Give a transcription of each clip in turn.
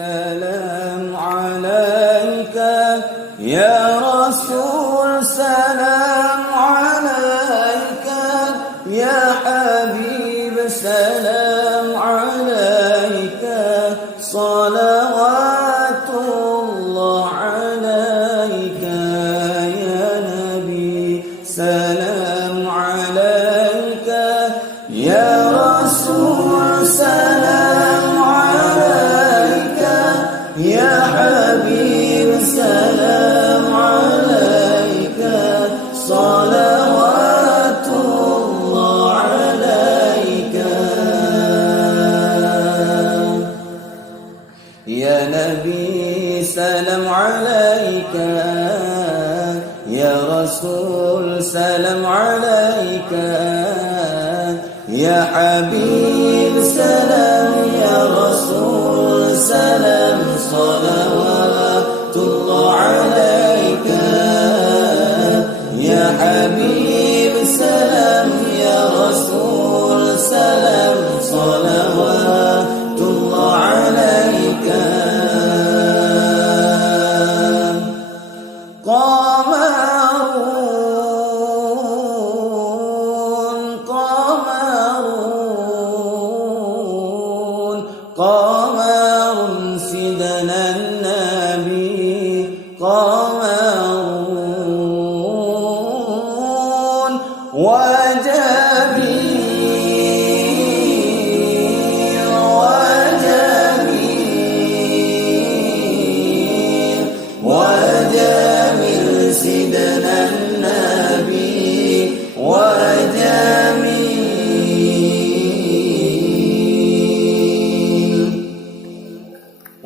سلام عليك يا رسول، سلام عليك يا حبيب، سلام عليك صلوات الله عليك يا نبي. سلام عليك يا رسول، سلام عليك يا حبيب، سلام عليك صلوات الله عليك يا نبي. سلام عليك يا رسول، سلام عليك يا حبيب، سلام يا رسول، سلام صلوات الله عليك يا حبيب، سلام يا رسول، سلام صلوات الله عليك. قمر سيدنا النبي، قمر وجميل وجميل وجميل سيدنا النبي وجميل.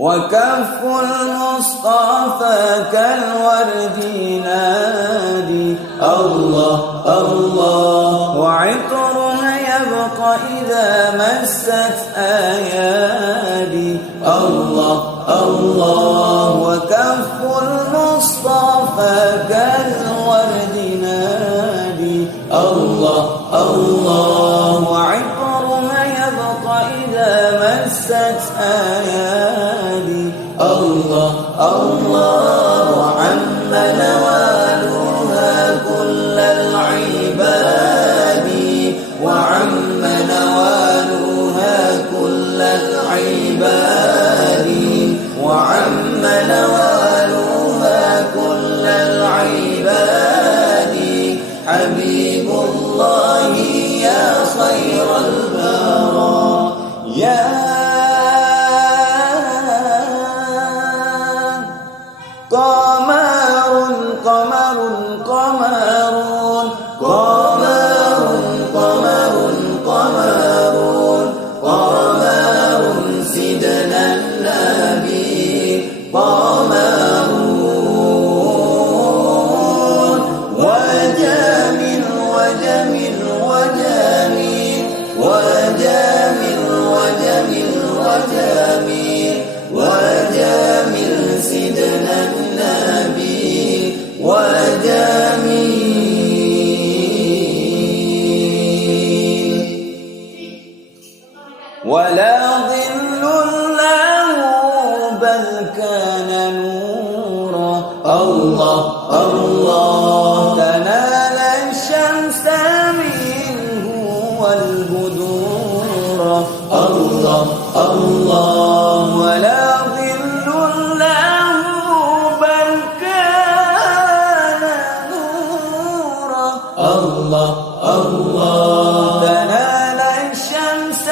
وكف المصطفى كالورد ينادي الله الله، وعطرها يبقى إذا مست أيادي الله الله. وكف المصطفى كالورد ينادي الله الله، وعطرها يبقى إذا مست أيادي الله الله. وعم نوالها كل العباد، وعم نوالها كل العباد، وعم نوالها كل العباد. حبيب الله يا خير البراء يا قمر قمر قمر قمر قمر قمر قمر سيدنا النبي، قمر وجميل وجميل وجميل وجميل وجميل وجميل وجميل سيدنا النبي وجميل. ولا ظل له بل كان نورا الله الله، تنال الشمس منه والبدور الله الله. ولا ظل له بل كان نورا الله الله، تنال الشمس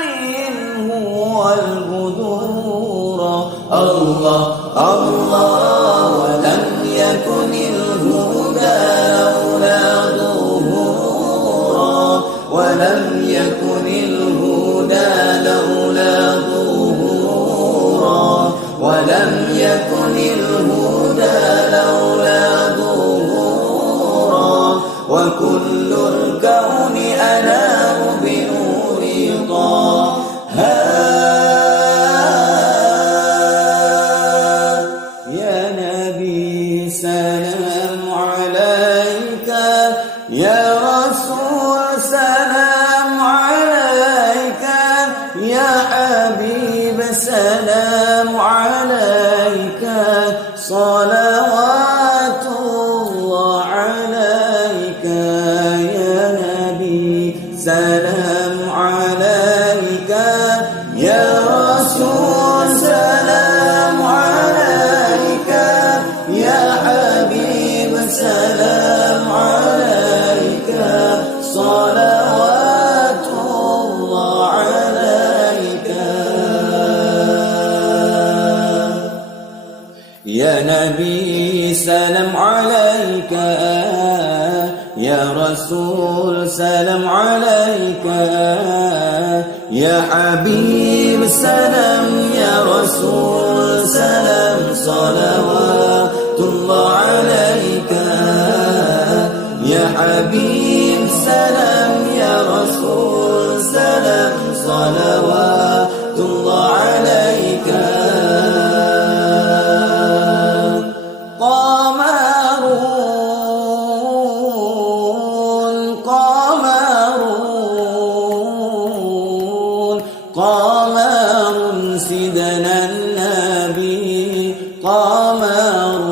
منه والبدور الله الله. ولم يكن الهدى لولا ظهورا، ولم يكن الهدى لولا ظهورا، ولم يكن الهدى لولا ظهورا. وكل الكون أنام بنور طه يا نبي. سلام سلام عليك صلوات الله عليك يا نبي سلام عليك يا رسول سلام عليك يا حبيب سلام عليك صلوات الله عليك يا نبي سلام عليك يا رسول سلام عليك يا حبيب سلام يا رسول سلام صلوات الله عليك يا حبيب سلام يا رسول سلام صلوات الله عليك قمر سيدنا النبي قمر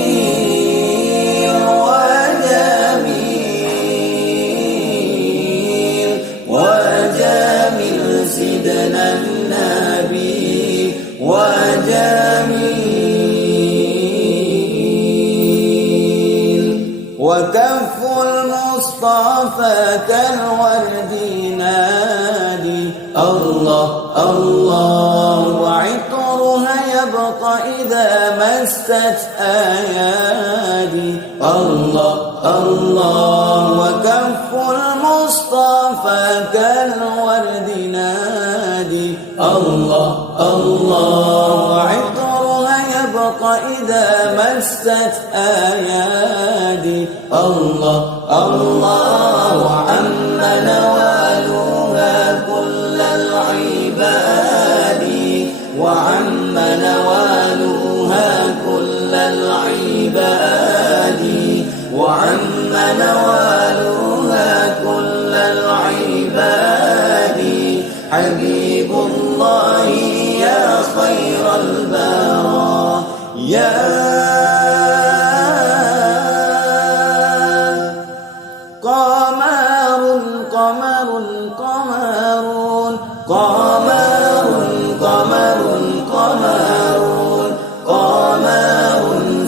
وجميل وجميل وجميل سيدنا النبي وجميل وكف المصطفى كالورد نادي الله الله وعطرها يبقى إذا مست أيادي الله الله وكف المصطفى كالورد نادي الله الله وعطرها يبقى إذا مست أيادي الله الله وعم نوالها كل العباد وعم نوالها كل العباد وعم نوالها كل العباد حبيب الله يا خير البرايا يا قمر قمر قمر قمر قمر قمر قمر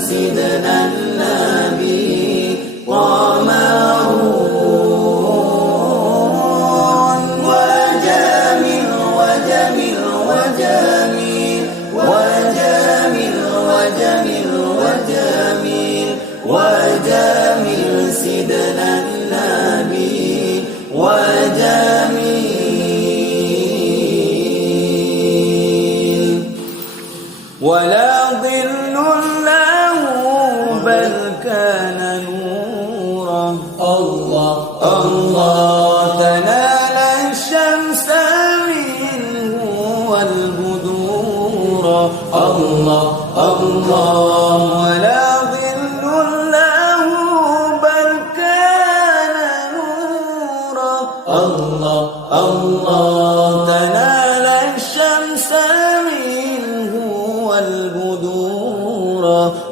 سيدنا النبي قمر وجميل وجميل وجميل وجميل وجميل وجميل وجميل سيدنا النبي وجميل ولا ظل له بل كان نورا الله الله تنال الشمس منه والبدور الله الله ولا ظل له بل كان نورا الله الله تنال الشمس منه والبدور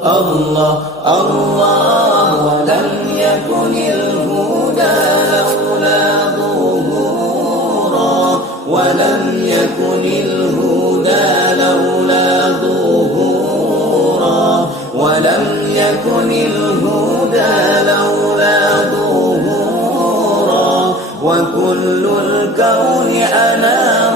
الله الله ولم يكن الهدى لولا ظهورا ولم يكن الهدى لولا ظهورا ولم يكن الهدى لولا ظهورا وكل الكون أنار